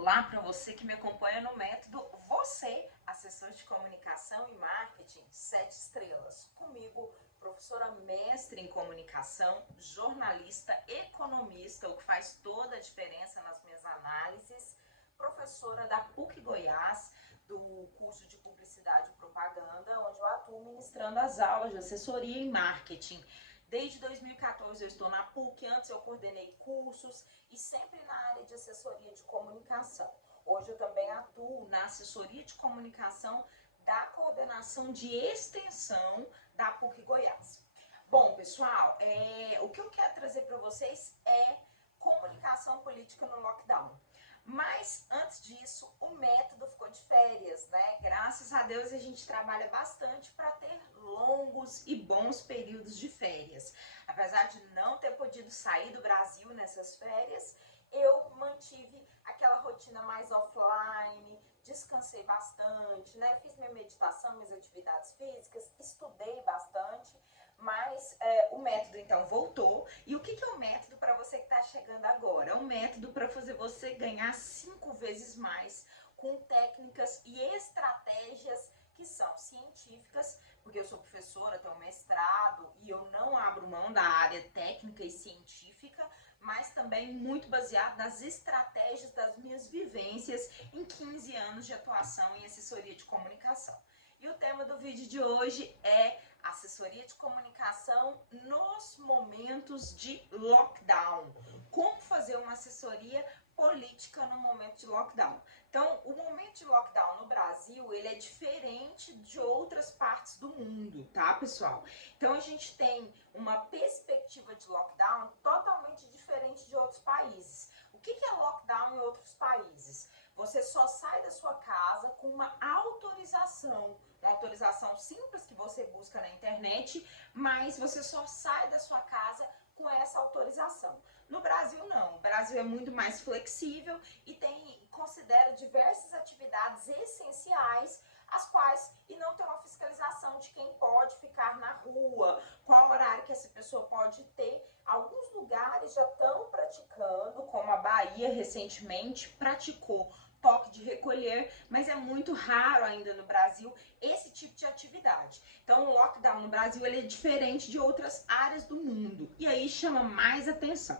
Olá para você que me acompanha no método Você, assessor de comunicação e marketing 7 estrelas. Comigo, professora mestre em comunicação, jornalista, economista, o que faz toda a diferença nas minhas análises, professora da PUC Goiás, do curso de Publicidade e Propaganda, onde eu atuo ministrando as aulas de assessoria em marketing. Desde 2014 eu estou na PUC, antes eu coordenei cursos e sempre na área de assessoria de comunicação. Hoje eu também atuo na assessoria de comunicação da coordenação de extensão da PUC Goiás. Bom, pessoal, o que eu quero trazer para vocês é comunicação política no lockdown. Mas antes disso, o método ficou de férias, né? Graças a Deus a gente trabalha bastante para ter longos e bons períodos de férias. Apesar de não ter podido sair do Brasil nessas férias, eu mantive aquela rotina mais offline, descansei bastante, né? Fiz minha meditação, minhas atividades físicas, estudei bastante. Mas o método então voltou. E o que é o método para você que está chegando agora? É um método para fazer você ganhar 5 vezes mais com técnicas e estratégias que são científicas, porque eu sou professora, tenho mestrado e eu não abro mão da área técnica e científica, mas também muito baseado nas estratégias das minhas vivências em 15 anos de atuação em assessoria de comunicação. E o tema do vídeo de hoje é assessoria de comunicação nos momentos de lockdown. Como fazer uma assessoria política no momento de lockdown. Então, o momento de lockdown no Brasil, ele é diferente de outras partes do mundo, tá, pessoal? Então, a gente tem uma perspectiva de lockdown totalmente diferente de outros países. O que é lockdown em outros países? Você só sai da sua casa com uma autorização simples que você busca na internet, mas você só sai da sua casa com essa autorização. No Brasil não, o Brasil é muito mais flexível e considera diversas atividades essenciais, as quais não tem uma fiscalização de quem pode ficar na rua, qual horário que essa pessoa pode ter. Alguns lugares já estão praticando, como a Bahia recentemente praticou toque de recolher, mas é muito raro ainda no Brasil esse tipo de atividade. Então o lockdown no Brasil ele é diferente de outras áreas do mundo e aí chama mais atenção.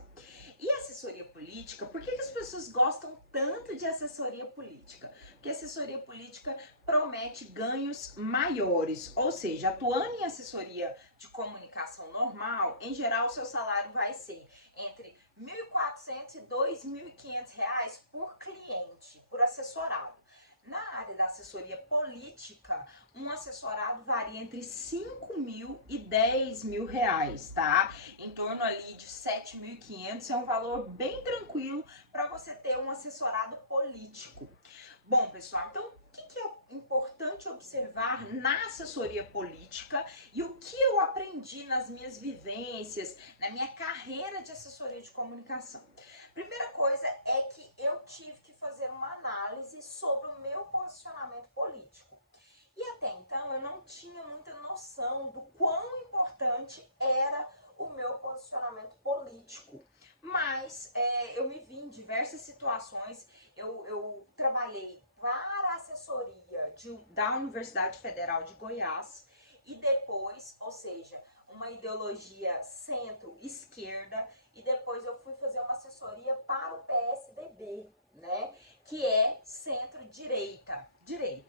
E assessoria política, por que as pessoas gostam tanto de assessoria política? Porque assessoria política promete ganhos maiores, ou seja, atuando em assessoria de comunicação normal, em geral o seu salário vai ser entre R$ 1.400 e R$ 2.500 por cliente, por assessorado. Na área da assessoria política, um assessorado varia entre 5.000 e 10.000 reais, tá? Em torno ali de 7.500 é um valor bem tranquilo para você ter um assessorado político. Bom, pessoal, então o que é importante observar na assessoria política e o que eu aprendi nas minhas vivências, na minha carreira de assessoria de comunicação? Primeira coisa é que eu tive que fazer uma análise sobre o meu posicionamento político. E até então eu não tinha muita noção do quão importante era o meu posicionamento político. Mas eu me vi em diversas situações, eu trabalhei para a assessoria da Universidade Federal de Goiás e depois, ou seja, uma ideologia centro-esquerda, e depois eu fui fazer uma assessoria para o PSDB, né, que é centro-direita,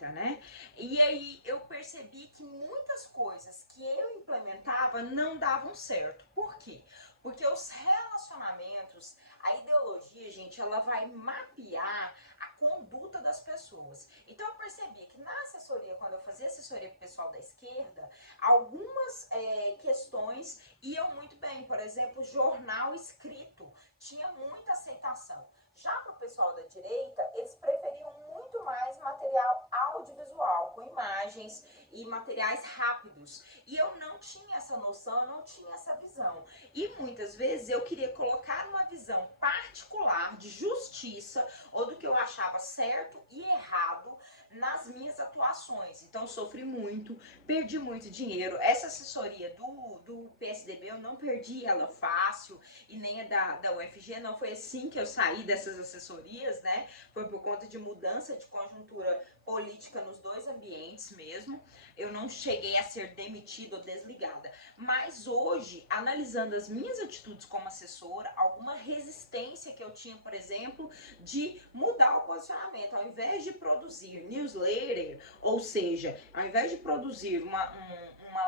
né? E aí eu percebi que muitas coisas que eu implementava não davam certo. Por quê? Porque os relacionamentos, a ideologia, gente, ela vai mapear a conduta das pessoas. Então eu percebi que na assessoria, quando eu fazia assessoria para o pessoal da esquerda, algumas questões iam muito bem. Por exemplo, jornal escrito tinha muita aceitação. Já para o pessoal da direita, eles preferiam muito mais material audiovisual, com imagens e materiais rápidos. E eu não tinha essa noção, eu não tinha essa visão. E muitas vezes eu queria colocar uma visão particular de justiça ou do que eu achava certo e errado nas minhas atuações. Então, sofri muito, perdi muito dinheiro. Essa assessoria do PSDB, eu não perdi ela fácil, e nem a da UFG, não foi assim que eu saí dessas assessorias, né? Foi por conta de mudança de conjuntura política nos dois ambientes mesmo. Eu não cheguei a ser demitida ou desligada. Mas hoje, analisando as minhas atitudes como assessora, alguma resistência que eu tinha, por exemplo, de mudar o posicionamento. Ao invés de produzir newsletter, ou seja, ao invés de produzir uma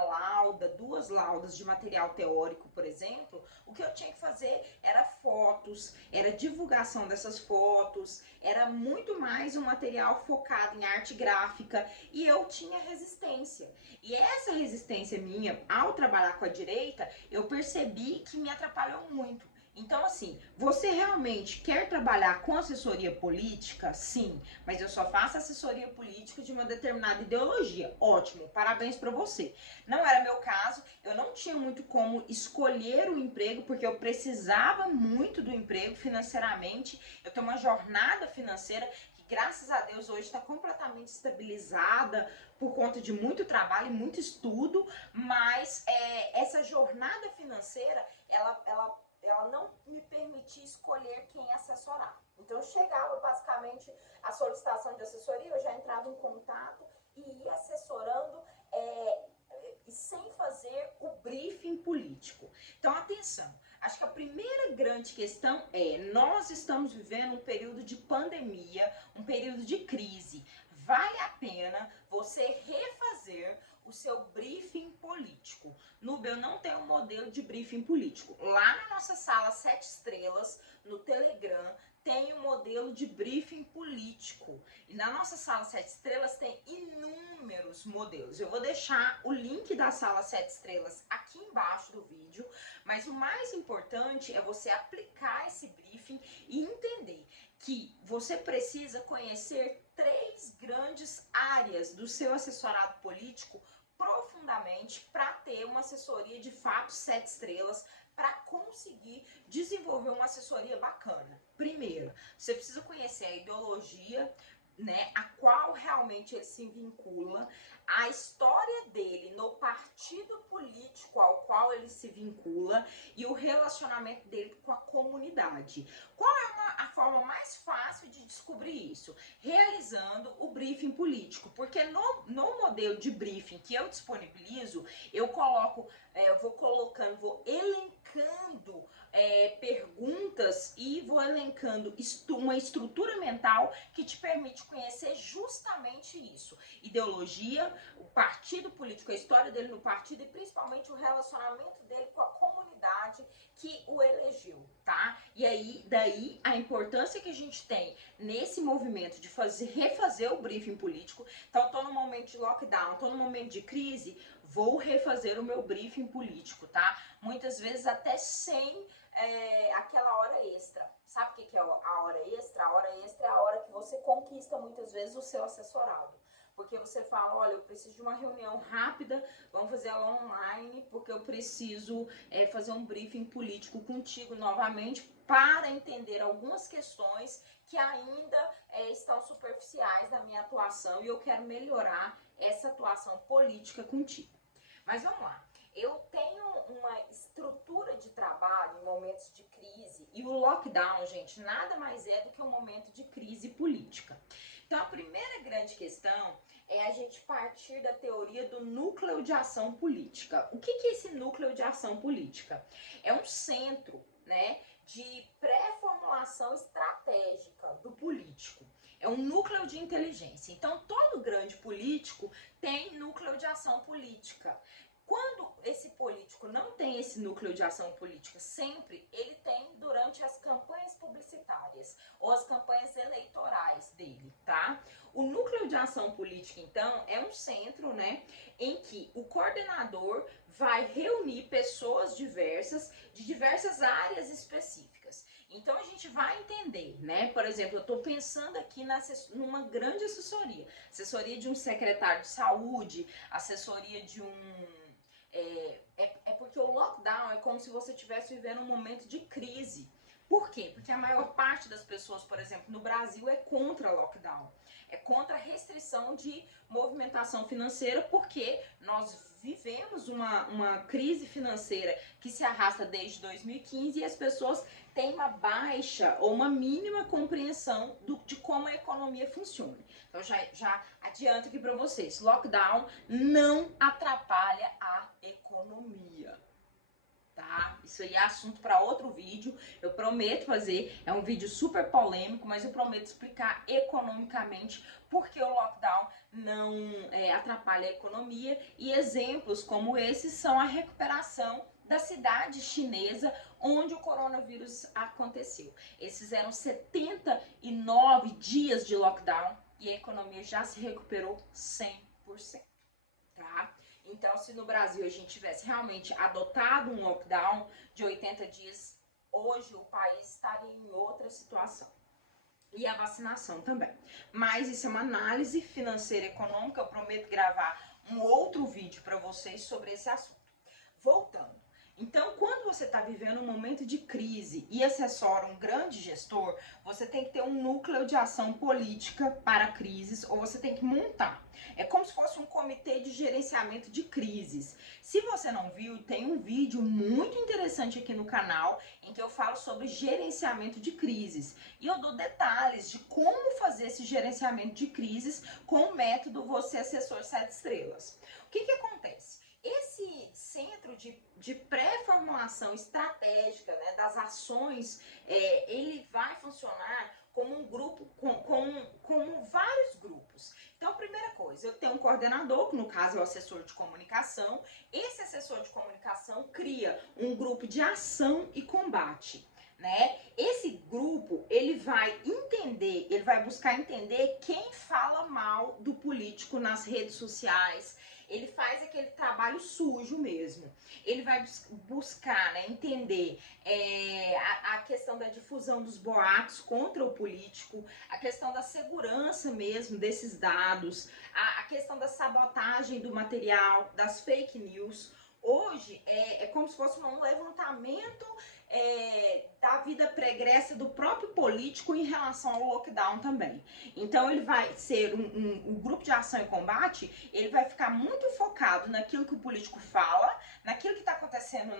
lauda, 2 laudas de material teórico, por exemplo, o que eu tinha que fazer era fotos, era divulgação dessas fotos, era muito mais um material focado em arte gráfica, e eu tinha resistência. E essa resistência minha, ao trabalhar com a direita, eu percebi que me atrapalhou muito. Então, assim, você realmente quer trabalhar com assessoria política? Sim, mas eu só faço assessoria política de uma determinada ideologia. Ótimo, parabéns para você. Não era meu caso, eu não tinha muito como escolher o emprego, porque eu precisava muito do emprego financeiramente. Eu tenho uma jornada financeira que, graças a Deus, hoje está completamente estabilizada por conta de muito trabalho e muito estudo, mas essa jornada financeira, ela não me permitia escolher quem assessorar. Então, chegava basicamente a solicitação de assessoria, eu já entrava em contato e ia assessorando sem fazer o briefing político. Então, atenção, acho que a primeira grande questão nós estamos vivendo um período de pandemia, um período de crise. Vale a pena você refazer o seu briefing político. Nube, eu não tenho um modelo de briefing político. Lá na nossa sala 7 estrelas, no Telegram, tem um modelo de briefing político. E na nossa sala 7 estrelas tem inúmeros modelos. Eu vou deixar o link da sala 7 estrelas aqui embaixo do vídeo, mas o mais importante é você aplicar esse briefing e entender que você precisa conhecer 3 grandes áreas do seu assessorado político profundamente para ter uma assessoria de fato 7 estrelas, para conseguir desenvolver uma assessoria bacana. Primeiro, você precisa conhecer a ideologia, né, a qual realmente ele se vincula, a história dele no partido político ao qual ele se vincula e o relacionamento dele com a comunidade. Qual é a forma mais fácil de descobrir isso? Realizando o briefing político, porque no modelo de briefing que eu disponibilizo, eu coloco, vou elencando perguntas e vou elencando uma estrutura mental que te permite conhecer justamente isso: ideologia, o partido político, a história dele no partido e principalmente o relacionamento dele com a comunidade que o elegeu, tá? E aí, daí a importância que a gente tem nesse movimento de refazer o briefing político. Então, tô no momento de lockdown, tô no momento de crise, vou refazer o meu briefing político, tá? Muitas vezes até sem aquela hora extra. Sabe o que é a hora extra? A hora extra é a hora que você conquista muitas vezes o seu assessorado. Porque você fala, olha, eu preciso de uma reunião rápida, vamos fazer ela online, porque eu preciso fazer um briefing político contigo novamente para entender algumas questões que ainda estão superficiais na minha atuação e eu quero melhorar essa atuação política contigo. Mas vamos lá. Eu tenho uma estrutura de trabalho em momentos de crise, e o lockdown, gente, nada mais é do que um momento de crise política. Então, a primeira grande questão é a gente partir da teoria do núcleo de ação política. O que é esse núcleo de ação política? É um centro, né, de pré-formulação estratégica do político. É um núcleo de inteligência. Então, todo grande político tem núcleo de ação política. Quando esse político não tem esse núcleo de ação política sempre, ele tem durante as campanhas publicitárias ou as campanhas eleitorais dele, tá? O núcleo de ação política, então, é um centro, né, em que o coordenador vai reunir pessoas diversas, de diversas áreas específicas. Então, a gente vai entender, né? Por exemplo, eu estou pensando aqui numa grande assessoria de um secretário de saúde, assessoria de um... porque o lockdown é como se você estivesse vivendo um momento de crise. Por quê? Porque a maior parte das pessoas, por exemplo, no Brasil é contra lockdown, é contra a restrição de movimentação financeira, porque nós vivemos uma crise financeira que se arrasta desde 2015 e as pessoas têm uma baixa ou uma mínima compreensão de como a economia funciona. Então já adianto aqui para vocês, lockdown não atrapalha a economia. Tá? Isso aí é assunto para outro vídeo, eu prometo fazer, é um vídeo super polêmico, mas eu prometo explicar economicamente por que o lockdown não atrapalha a economia, e exemplos como esses são a recuperação da cidade chinesa onde o coronavírus aconteceu. Eles fizeram 79 dias de lockdown e a economia já se recuperou 100%, tá? Então, se no Brasil a gente tivesse realmente adotado um lockdown de 80 dias, hoje o país estaria em outra situação. E a vacinação também. Mas isso é uma análise financeira e econômica, eu prometo gravar um outro vídeo para vocês sobre esse assunto. Voltando. Então, quando você está vivendo um momento de crise e assessora um grande gestor, você tem que ter um núcleo de ação política para crises, ou você tem que montar. É como se fosse um comitê de gerenciamento de crises. Se você não viu, tem um vídeo muito interessante aqui no canal em que eu falo sobre gerenciamento de crises. E eu dou detalhes de como fazer esse gerenciamento de crises com o método Você Assessor 7 Estrelas. O que acontece? Esse centro de pré-formulação estratégica, né, das ações, ele vai funcionar como um grupo, como vários grupos. Então, primeira coisa, eu tenho um coordenador, que no caso é o assessor de comunicação. Esse assessor de comunicação cria um grupo de ação e combate, né? Esse grupo, ele vai entender, ele vai buscar entender quem fala mal do político nas redes sociais. Ele faz aquele trabalho sujo mesmo. Ele vai buscar, né, entender a questão da difusão dos boatos contra o político, a questão da segurança mesmo desses dados, a questão da sabotagem do material, das fake news. Hoje é como se fosse um levantamento da vida pregressa do próprio político em relação ao lockdown também. Então ele vai ser um grupo de ação e combate, ele vai ficar muito focado naquilo que o político fala, naquilo que está acontecendo,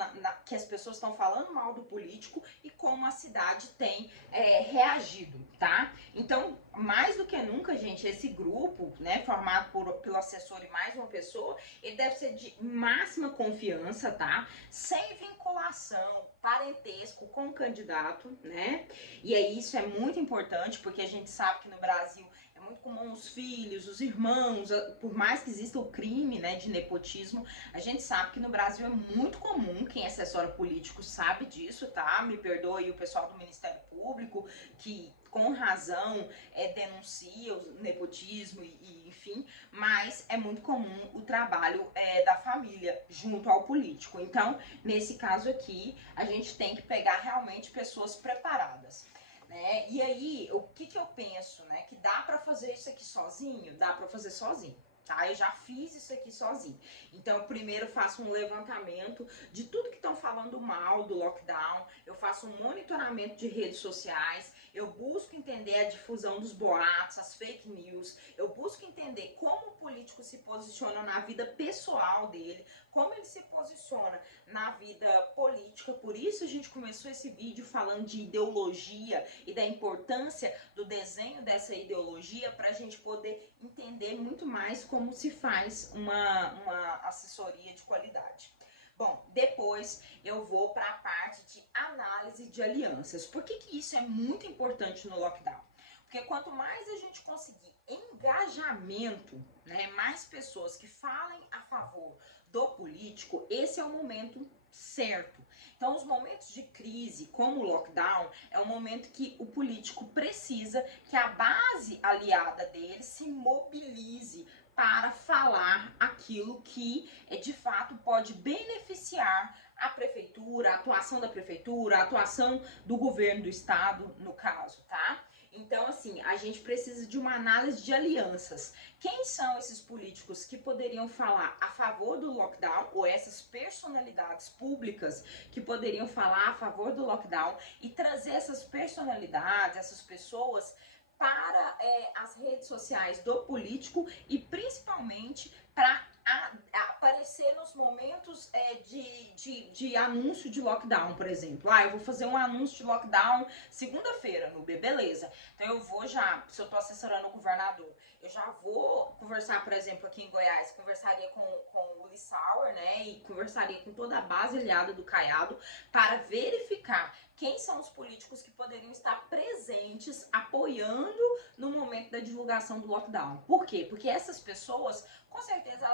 que as pessoas estão falando mal do político e como a cidade tem reagido, tá? Então, mais do que nunca, gente, esse grupo, né, formado pelo assessor e mais uma pessoa, ele deve ser de máxima confiança, tá? Sem vinculação, parentesco com o candidato, né? E aí isso é muito importante, porque a gente sabe que no Brasil é muito comum os filhos, os irmãos, por mais que exista o crime, né, de nepotismo, a gente sabe que no Brasil é muito comum, quem assessora político sabe disso, tá? Me perdoe o pessoal do Ministério Público, que com razão denuncia o nepotismo e enfim, mas é muito comum o trabalho da família junto ao político. Então, nesse caso aqui, a gente tem que pegar realmente pessoas preparadas, né? E aí, o que eu penso, né? Que dá pra fazer isso aqui sozinho? Dá pra fazer sozinho. Tá? Eu já fiz isso aqui sozinho. Então, eu primeiro faço um levantamento de tudo que estão falando mal do lockdown, eu faço um monitoramento de redes sociais, eu busco entender a difusão dos boatos, as fake news, eu busco entender como o político se posiciona na vida pessoal dele, como ele se posiciona na vida política. Por isso a gente começou esse vídeo falando de ideologia e da importância do desenho dessa ideologia para a gente poder entender muito mais como se faz uma assessoria de qualidade. Bom, depois eu vou para a parte de análise de alianças. Por que isso é muito importante no lockdown? Porque quanto mais a gente conseguir engajamento, né, mais pessoas que falem a favor do político, esse é o momento certo. Então, os momentos de crise, como o lockdown, é um momento que o político precisa que a base aliada dele se mobilize para falar aquilo que de fato pode beneficiar a prefeitura, a atuação da prefeitura, a atuação do governo do estado, no caso, tá? Então, assim, assim, a gente precisa de uma análise de alianças. Quem são esses políticos que poderiam falar a favor do lockdown, ou essas personalidades públicas que poderiam falar a favor do lockdown e trazer essas personalidades, essas pessoas para as redes sociais do político e principalmente para aparecer nos momentos de anúncio de lockdown, por exemplo. Eu vou fazer um anúncio de lockdown segunda-feira no beleza. Então eu vou já, se eu tô assessorando o governador, eu já vou conversar, por exemplo, aqui em Goiás, conversaria com o Lissauer, né, e conversaria com toda a base aliada do Caiado para verificar quem são os políticos que poderiam estar presentes, apoiando no momento da divulgação do lockdown. Por quê? Porque essas pessoas, com certeza,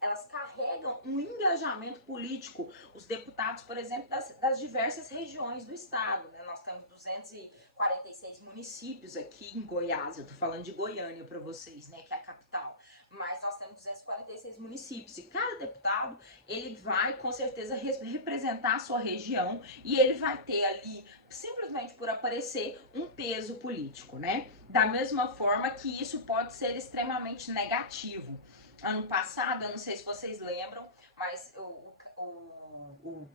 elas carregam um engajamento político. Os deputados, por exemplo, das diversas regiões do estado, né? Nós temos 246 municípios aqui em Goiás. Eu tô falando de Goiânia para vocês, né, que é a capital. Mas nós temos 246 municípios e cada deputado, ele vai com certeza representar a sua região e ele vai ter ali, simplesmente por aparecer, um peso político, né? Da mesma forma que isso pode ser extremamente negativo. Ano passado, eu não sei se vocês lembram, mas o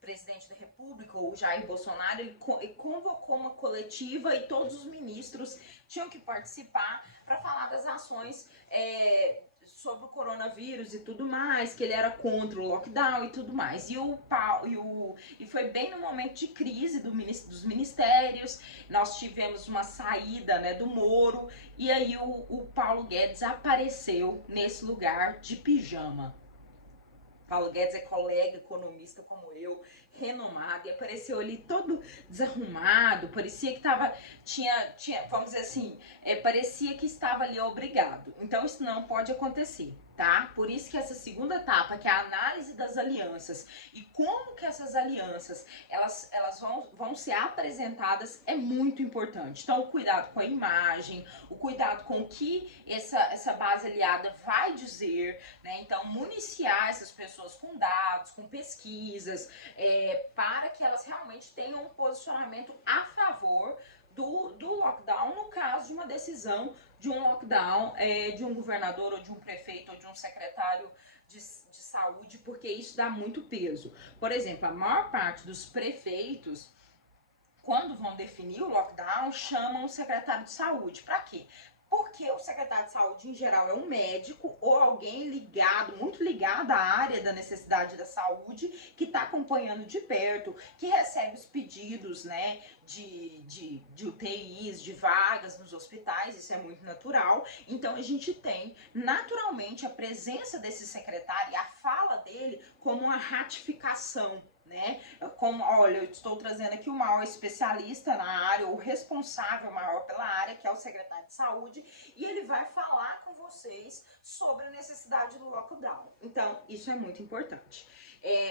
presidente da República, o Jair Bolsonaro, ele convocou uma coletiva e todos os ministros tinham que participar para falar das ações sobre o coronavírus e tudo mais, que ele era contra o lockdown e tudo mais. E foi bem no momento de crise dos ministérios, nós tivemos uma saída, né, do Moro, e aí o Paulo Guedes apareceu nesse lugar de pijama. Paulo Guedes é colega, economista como eu, renomado, e apareceu ali todo desarrumado, parecia que tinha, vamos dizer assim, parecia que estava ali obrigado. Então isso não pode acontecer, tá? Por isso que essa segunda etapa, que é a análise das alianças e como que essas alianças, elas vão ser apresentadas, é muito importante. Então o cuidado com a imagem, o cuidado com o que essa base aliada vai dizer, né? Então municiar essas pessoas com dados, com pesquisas, para que elas realmente tenham um posicionamento a favor do lockdown, no caso de uma decisão de um lockdown de um governador ou de um prefeito ou de um secretário de saúde, porque isso dá muito peso. Por exemplo, a maior parte dos prefeitos, quando vão definir o lockdown, chamam o secretário de saúde. Para quê? Porque o secretário de saúde, em geral, é um médico ou alguém ligado, muito ligado à área da necessidade da saúde, que está acompanhando de perto, que recebe os pedidos, né, de UTIs, de vagas nos hospitais, isso é muito natural. Então, a gente tem, naturalmente, a presença desse secretário e a fala dele como uma ratificação, né? Como, olha, eu estou trazendo aqui o maior especialista na área, o responsável maior pela área, que é o secretário de saúde, e ele vai falar com vocês sobre a necessidade do lockdown. Então, isso é muito importante.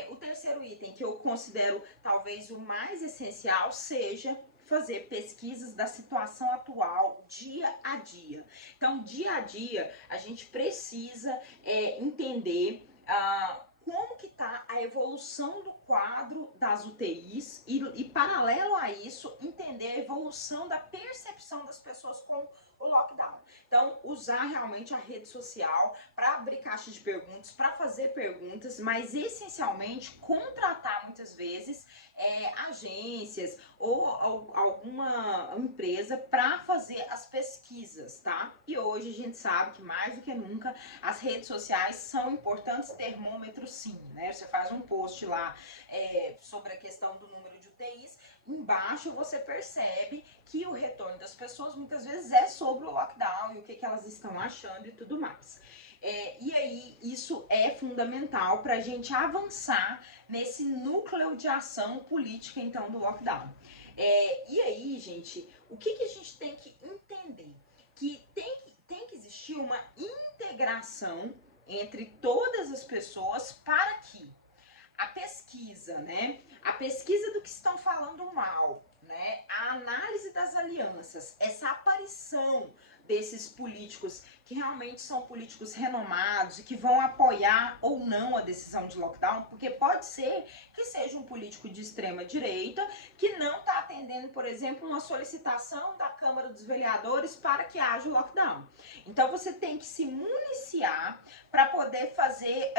O terceiro item, que eu considero talvez o mais essencial, seja fazer pesquisas da situação atual, dia a dia. Então, dia a dia, a gente precisa entender como que está a evolução do quadro das UTIs e paralelo a isso, entender a evolução da percepção das pessoas com o lockdown. Então, usar realmente a rede social para abrir caixa de perguntas, para fazer perguntas, mas essencialmente contratar muitas vezes agências ou alguma empresa para fazer as pesquisas, tá? E hoje a gente sabe que mais do que nunca as redes sociais são importantes termômetros, sim, né? Você faz um post lá sobre a questão do número de UTIs, embaixo você percebe que o retorno das pessoas muitas vezes é sobre o lockdown e o que elas estão achando e tudo mais. E aí, isso é fundamental para a gente avançar nesse núcleo de ação política, então, do lockdown. E aí, gente, o que a gente tem que entender? Que tem que existir uma integração entre todas as pessoas para que a pesquisa, né? A pesquisa do que estão falando mal, né? A análise das alianças, essa aparição desses políticos que realmente são políticos renomados e que vão apoiar ou não a decisão de lockdown, porque pode ser que seja um político de extrema direita que não está atendendo, por exemplo, uma solicitação da Câmara dos Vereadores para que haja o lockdown. Então você tem que se municiar para poder fazer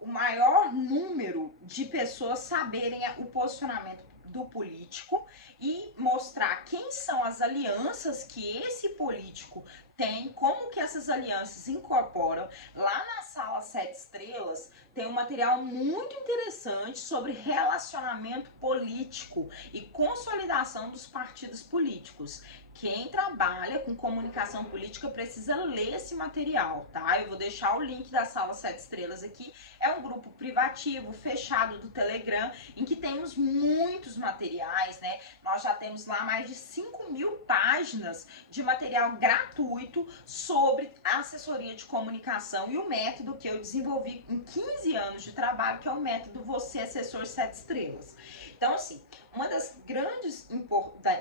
o maior número de pessoas saberem o posicionamento do político e mostrar quem são as alianças que esse político tem, como que essas alianças incorporam. Lá na sala 7 estrelas tem um material muito interessante sobre relacionamento político e consolidação dos partidos políticos. Quem trabalha com comunicação política precisa ler esse material, tá? Eu vou deixar o link da sala 7 estrelas aqui. É um grupo privativo, fechado do Telegram, em que temos muitos materiais, né? Nós já temos lá mais de 5.000 páginas de material gratuito sobre assessoria de comunicação e o método que eu desenvolvi em 15 anos de trabalho, que é o método Você Assessor 7 Estrelas. Então, assim, uma das grandes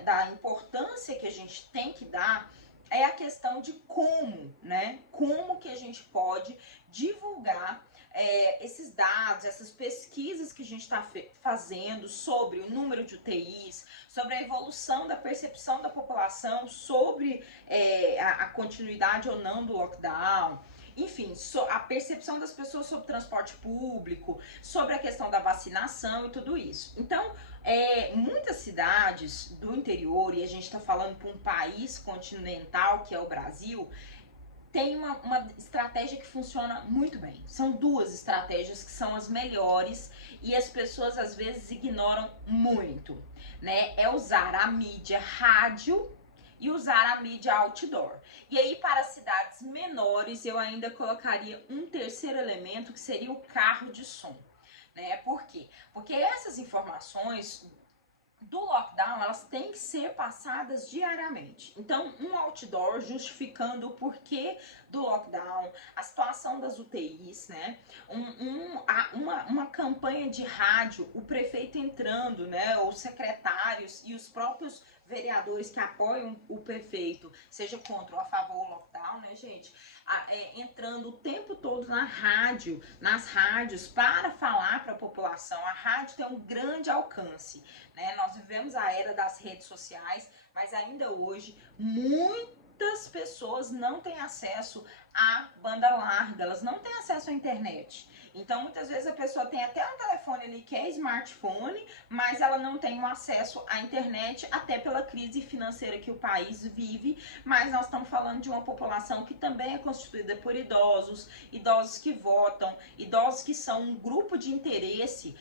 da importância que a gente tem que dar é a questão de como, né? Como que a gente pode divulgar esses dados, essas pesquisas que a gente está fazendo sobre o número de UTIs, sobre a evolução da percepção da população, sobre a continuidade ou não do lockdown. Enfim, a percepção das pessoas sobre transporte público, sobre a questão da vacinação e tudo isso. Então, muitas cidades do interior, e a gente está falando para um país continental, que é o Brasil, tem uma estratégia que funciona muito bem. São duas estratégias que são as melhores e as pessoas às vezes ignoram muito, né? É usar a mídia rádio e usar a mídia outdoor. E aí, para cidades menores, eu ainda colocaria um terceiro elemento, que seria o carro de som, né? Por quê? Porque essas informações do lockdown, elas têm que ser passadas diariamente. Então, um outdoor justificando o porquê do lockdown, a situação das UTIs, né? Uma campanha de rádio, o prefeito entrando, né? Os secretários e os próprios vereadores que apoiam o prefeito, seja contra ou a favor do lockdown, né, gente? Entrando o tempo todo na rádio, nas rádios, para falar para a população. A rádio tem um grande alcance, né? Nós vivemos a era das redes sociais, mas ainda hoje muitas pessoas não têm acesso à banda larga, elas não têm acesso à internet. Então, muitas vezes a pessoa tem até um telefone ali que é smartphone, mas ela não tem o acesso à internet, até pela crise financeira que o país vive. Mas nós estamos falando de uma população que também é constituída por idosos, idosos que votam, idosos que são um grupo de interesse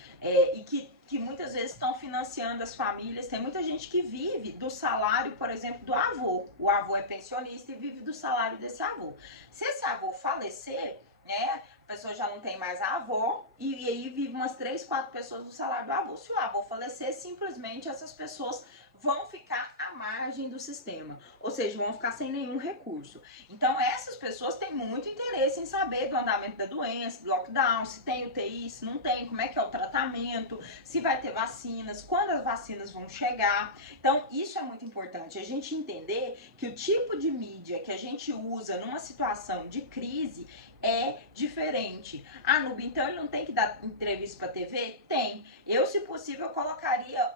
e que muitas vezes estão financiando as famílias. Tem muita gente que vive do salário, por exemplo, do avô. O avô é pensionista e vive do salário desse avô. Se esse avô falecer, né, a pessoa já não tem mais a avó e aí vive umas 3, 4 pessoas do salário do avô. Se o avô falecer, simplesmente essas pessoas vão ficar à margem do sistema, ou seja, vão ficar sem nenhum recurso. Então, essas pessoas têm muito interesse em saber do andamento da doença, do lockdown, se tem UTI, se não tem, como é que é o tratamento, se vai ter vacinas, quando as vacinas vão chegar. Então, isso é muito importante, a gente entender que o tipo de mídia que a gente usa numa situação de crise é diferente. Ah, Nubi, então ele não tem que dar entrevista para TV? Tem. Eu, se possível, colocaria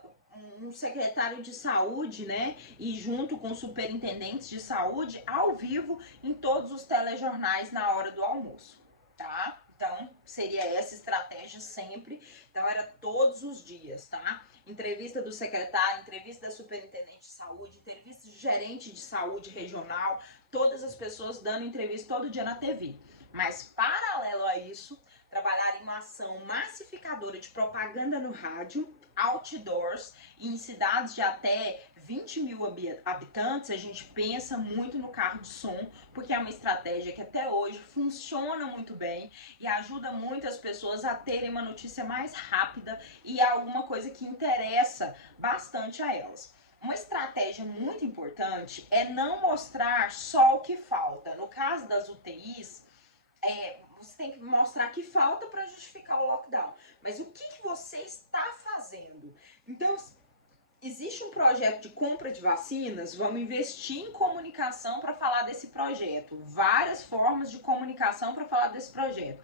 um secretário de saúde, né, e junto com superintendentes de saúde, ao vivo, em todos os telejornais na hora do almoço, tá? Então, seria essa estratégia sempre. Então, era todos os dias, tá? Entrevista do secretário, entrevista da superintendente de saúde, entrevista de gerente de saúde regional, todas as pessoas dando entrevista todo dia na TV. Mas, paralelo a isso, trabalhar em uma ação massificadora de propaganda no rádio, outdoors, e em cidades de até 20.000 habitantes, a gente pensa muito no carro de som, porque é uma estratégia que até hoje funciona muito bem e ajuda muitas pessoas a terem uma notícia mais rápida e alguma coisa que interessa bastante a elas. Uma estratégia muito importante é não mostrar só o que falta. No caso das UTIs, você tem que mostrar que falta para justificar o lockdown. Mas o que você está fazendo? Então, existe um projeto de compra de vacinas, vamos investir em comunicação para falar desse projeto. Várias formas de comunicação para falar desse projeto.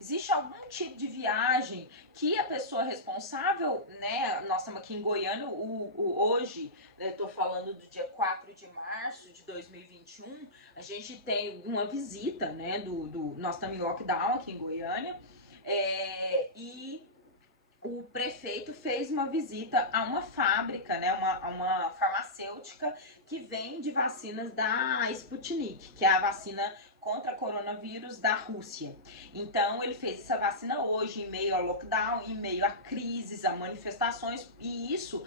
Existe algum tipo de viagem que a pessoa responsável, né? Nós estamos aqui em Goiânia, hoje, estou falando do dia 4 de março de 2021, a gente tem uma visita, né? Nós estamos em lockdown aqui em Goiânia, e o prefeito fez uma visita a uma fábrica, né, uma farmacêutica que vende vacinas da Sputnik, que é a vacina contra coronavírus da Rússia. Então ele fez essa vacina hoje em meio ao lockdown, em meio a crises, a manifestações, e isso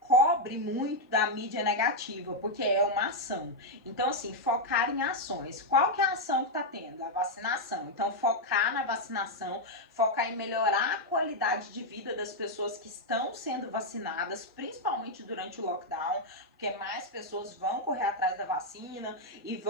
cobre muito da mídia negativa, porque é uma ação. Então, assim, focar em ações. Qual que é a ação que tá tendo? A vacinação. Então, focar na vacinação, focar em melhorar a qualidade de vida das pessoas que estão sendo vacinadas, principalmente durante o lockdown, porque mais pessoas vão correr atrás da vacina e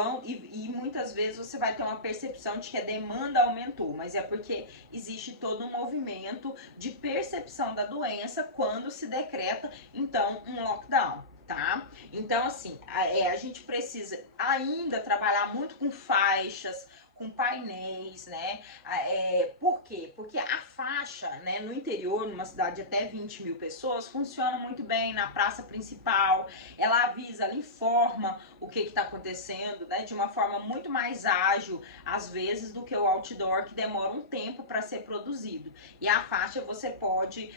muitas vezes você vai ter uma percepção de que a demanda aumentou, mas é porque existe todo um movimento de percepção da doença quando se decreta, então, um lockdown. Tá? Então, assim, a gente precisa ainda trabalhar muito com faixas, com painéis, né? Por quê? Porque a faixa, né, no interior, numa cidade de até 20 mil pessoas, funciona muito bem na praça principal. Ela avisa, ela informa o que está acontecendo, né, de uma forma muito mais ágil, às vezes, do que o outdoor, que demora um tempo para ser produzido. E a faixa você pode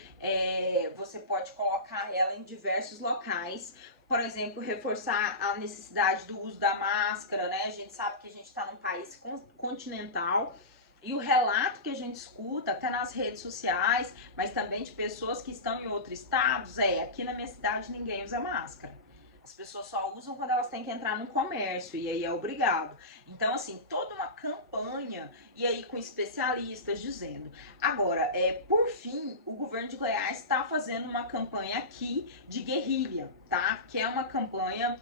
colocar ela em diversos locais. Por exemplo, reforçar a necessidade do uso da máscara, né? A gente sabe que a gente está num país continental e o relato que a gente escuta, até nas redes sociais, mas também de pessoas que estão em outros estados, aqui na minha cidade ninguém usa máscara. As pessoas só usam quando elas têm que entrar no comércio, e aí é obrigado. Então, assim, toda uma campanha, e aí com especialistas dizendo. Agora, por fim, o governo de Goiás está fazendo uma campanha aqui de guerrilha, tá? Que é uma campanha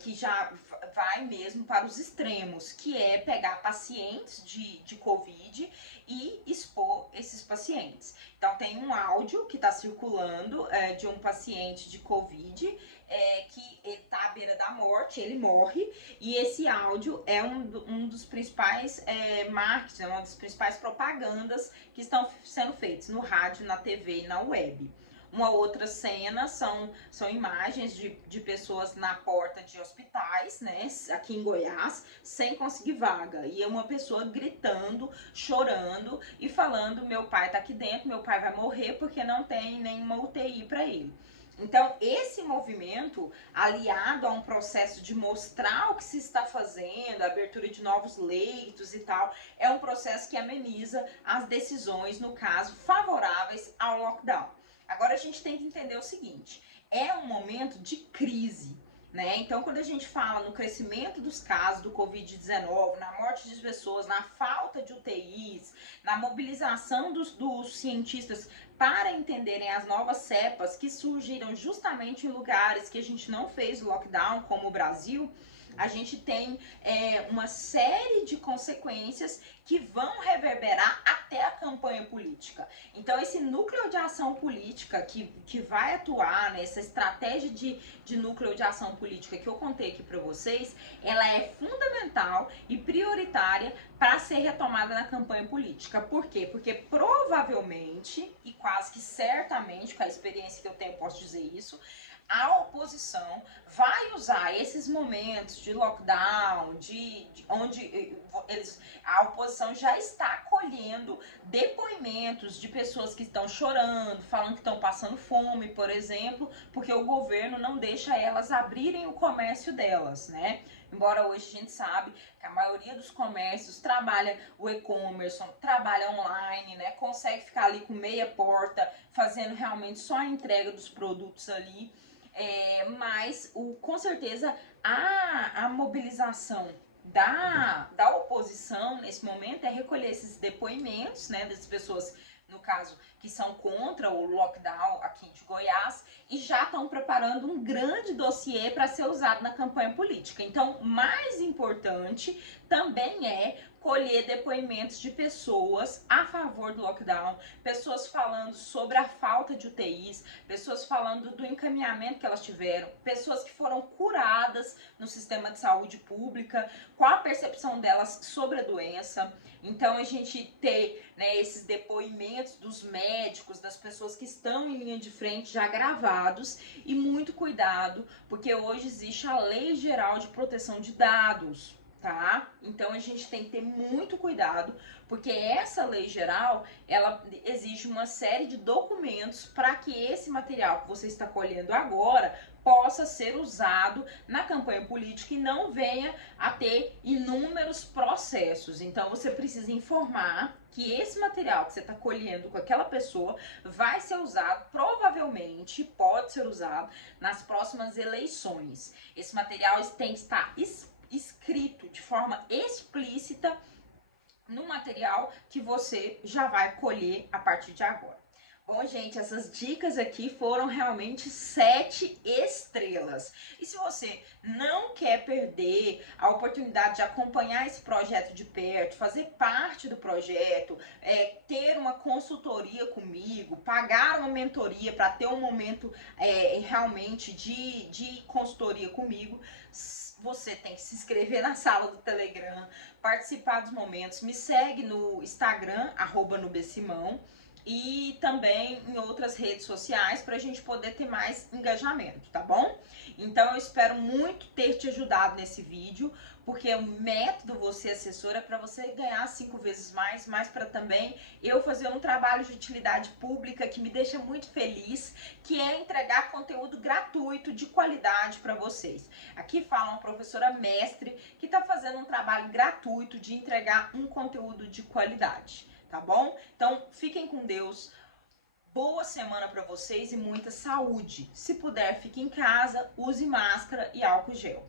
que já vai mesmo para os extremos, que é pegar pacientes de Covid e expor esses pacientes. Então, tem um áudio que está circulando de um paciente de Covid, que ele tá à beira da morte, ele morre, e esse áudio é um dos principais marketing, uma das principais propagandas que estão sendo feitas no rádio, na TV e na web. Uma outra cena são imagens de pessoas na porta de hospitais, né, aqui em Goiás, sem conseguir vaga. E uma pessoa gritando, chorando e falando: meu pai tá aqui dentro, meu pai vai morrer porque não tem nenhuma UTI para ele. Então, esse movimento, aliado a um processo de mostrar o que se está fazendo, a abertura de novos leitos e tal, é um processo que ameniza as decisões, no caso, favoráveis ao lockdown. Agora, a gente tem que entender o seguinte: é um momento de crise, né? Então, quando a gente fala no crescimento dos casos do Covid-19, na morte de pessoas, na falta de UTIs, na mobilização dos cientistas para entenderem as novas cepas que surgiram justamente em lugares que a gente não fez lockdown, como o Brasil, a gente tem uma série de consequências que vão reverberar até a campanha política. Então, esse núcleo de ação política que vai atuar nessa estratégia de núcleo de ação política que eu contei aqui para vocês, ela é fundamental e prioritária para ser retomada na campanha política. Por quê? Porque provavelmente, e quase que certamente, com a experiência que eu tenho, posso dizer isso, a oposição vai usar esses momentos de lockdown, onde a oposição já está colhendo depoimentos de pessoas que estão chorando, falando que estão passando fome, por exemplo, porque o governo não deixa elas abrirem o comércio delas, né? Embora hoje a gente sabe que a maioria dos comércios trabalha o e-commerce, trabalha online, né? Consegue ficar ali com meia porta, fazendo realmente só a entrega dos produtos ali. Mas com certeza a mobilização da oposição nesse momento é recolher esses depoimentos, né, das pessoas no caso, que são contra o lockdown aqui de Goiás, e já estão preparando um grande dossiê para ser usado na campanha política. Então, mais importante também é colher depoimentos de pessoas a favor do lockdown, pessoas falando sobre a falta de UTIs, pessoas falando do encaminhamento que elas tiveram, pessoas que foram curadas no sistema de saúde pública, qual a percepção delas sobre a doença. Então, a gente ter, né, esses depoimentos dos médicos, das pessoas que estão em linha de frente já gravados, e muito cuidado, porque hoje existe a Lei Geral de Proteção de Dados, tá? Então a gente tem que ter muito cuidado, porque essa lei geral, ela exige uma série de documentos para que esse material que você está colhendo agora possa ser usado na campanha política e não venha a ter inúmeros processos. Então você precisa informar que esse material que você está colhendo com aquela pessoa vai ser usado, provavelmente pode ser usado nas próximas eleições. Esse material tem que estar escrito de forma explícita no material que você já vai colher a partir de agora. Bom, gente, essas dicas aqui foram realmente 7 estrelas. E se você não quer perder a oportunidade de acompanhar esse projeto de perto, fazer parte do projeto, ter uma consultoria comigo, pagar uma mentoria para ter um momento realmente de consultoria comigo, você tem que se inscrever na sala do Telegram, participar dos momentos, me segue no Instagram, @nubessimão, e também em outras redes sociais para a gente poder ter mais engajamento, tá bom? Então eu espero muito ter te ajudado nesse vídeo, porque o método Você Assessora é para você ganhar 5 vezes mais, mas para também eu fazer um trabalho de utilidade pública que me deixa muito feliz, que é entregar conteúdo gratuito de qualidade para vocês. Aqui fala uma professora mestre que está fazendo um trabalho gratuito de entregar um conteúdo de qualidade. Tá bom? Então, fiquem com Deus. Boa semana para vocês e muita saúde. Se puder, fique em casa, use máscara e álcool gel.